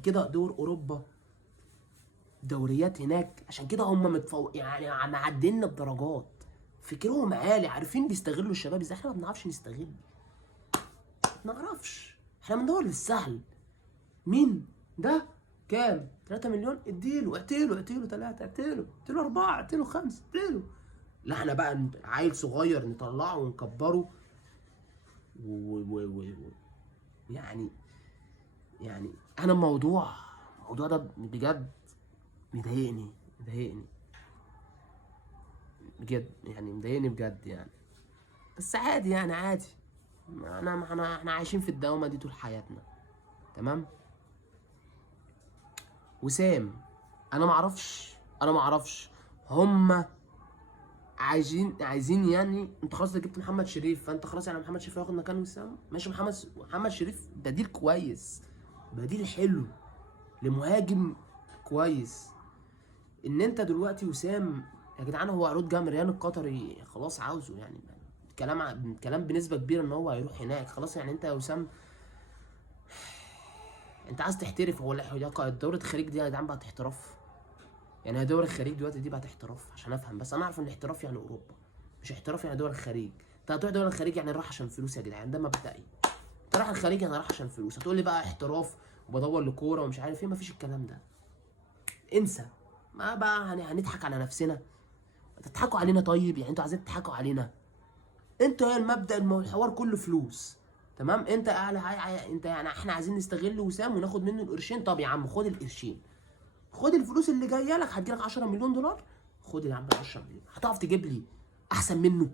كده دور اوروبا، دوريات هناك، عشان كده هم يعني معدينا بدرجات، فكرهم عالي، عارفين بيستغلوا الشباب ازاي. احنا ما بنعرفش نستغل، ما نعرفش، احنا بندور للسهل. مين ده؟ كام؟ 3 مليون، اديله، اعتيله 3، اعتيله 4، اعتيله 5، اعتيله. لا احنا بقى عيل صغير نطلعه ونكبره يعني، يعني انا الموضوع ده بجد مضايقني، بجد يعني، مضايقني بجد يعني. بس عادي يعني، عادي. احنا عايشين في الدوامه دي طول حياتنا، تمام. وسام، انا ما اعرفش هما عايزين يعني. انت خلاص جبت محمد شريف، فانت خلاص يعني محمد شريف هياخد مكان وسام، ماشي. محمد شريف بديل كويس، بديل حلو لمهاجم كويس. ان انت دلوقتي وسام، يا جدعان هو عروض جاي من الريان القطري خلاص عاوزه يعني، كلام بنسبه كبيره ان هو هيروح هناك خلاص. يعني انت يا وسام انت عايز تحترف، هو دورة الخليج دي يا جدعان بقت احتراف؟ يعني هي دورة الخليج دلوقتي دي بقت احتراف؟ عشان افهم بس، انا اعرف ان الاحتراف يعني اوروبا، مش احتراف يعني دول الخليج. انت هتروح دول الخليج يعني رايح عشان فلوس يا جدعان، ده مبدئي. انت رايح الخليج انا رايح عشان فلوس، هتقول لي بقى احتراف وبدور لكوره ومش عارف ايه، مفيش الكلام ده، انسى. ما بقى هنضحك على نفسنا؟ تضحكوا علينا طيب؟ يعني انتوا عايزين تضحكوا علينا؟ انتوا هي المبدأ، الحوار كله فلوس، تمام. انت اعلى انت يعني احنا عايزين نستغل وسام وناخد منه القرشين. طب يا عم خد القرشين، خد الفلوس اللي جايه لك، هتجيلك 10 مليون دولار، خد يا عم 10 مليون. هتعرف تجيب لي احسن منه؟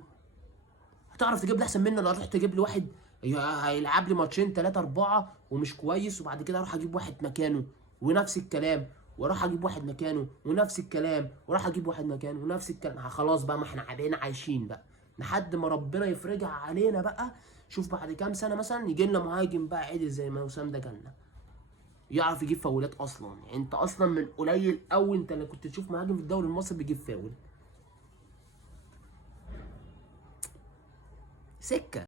هتعرف تجيب لي احسن منه؟ ولا هتروح تجيب لي واحد هيلعب لي ماتشين 3 4 ومش كويس، وبعد كده اروح اجيب واحد مكانه ونفس الكلام، واروح اجيب واحد مكانه ونفس الكلام، واروح اجيب واحد مكانه ونفس الكلام. خلاص بقى، ما احنا بقينا عايشين بقى لحد ما ربنا يفرجها علينا بقى. شوف بعد كام سنه مثلا يجي لنا مهاجم بقى عدل زي ما وسام ده جالنا، يعرف يجيب فاولات اصلا. يعني انت اصلا من قليل قوي انت اللي كنت تشوف مهاجم في الدوري المصري بيجيب فاول. سكه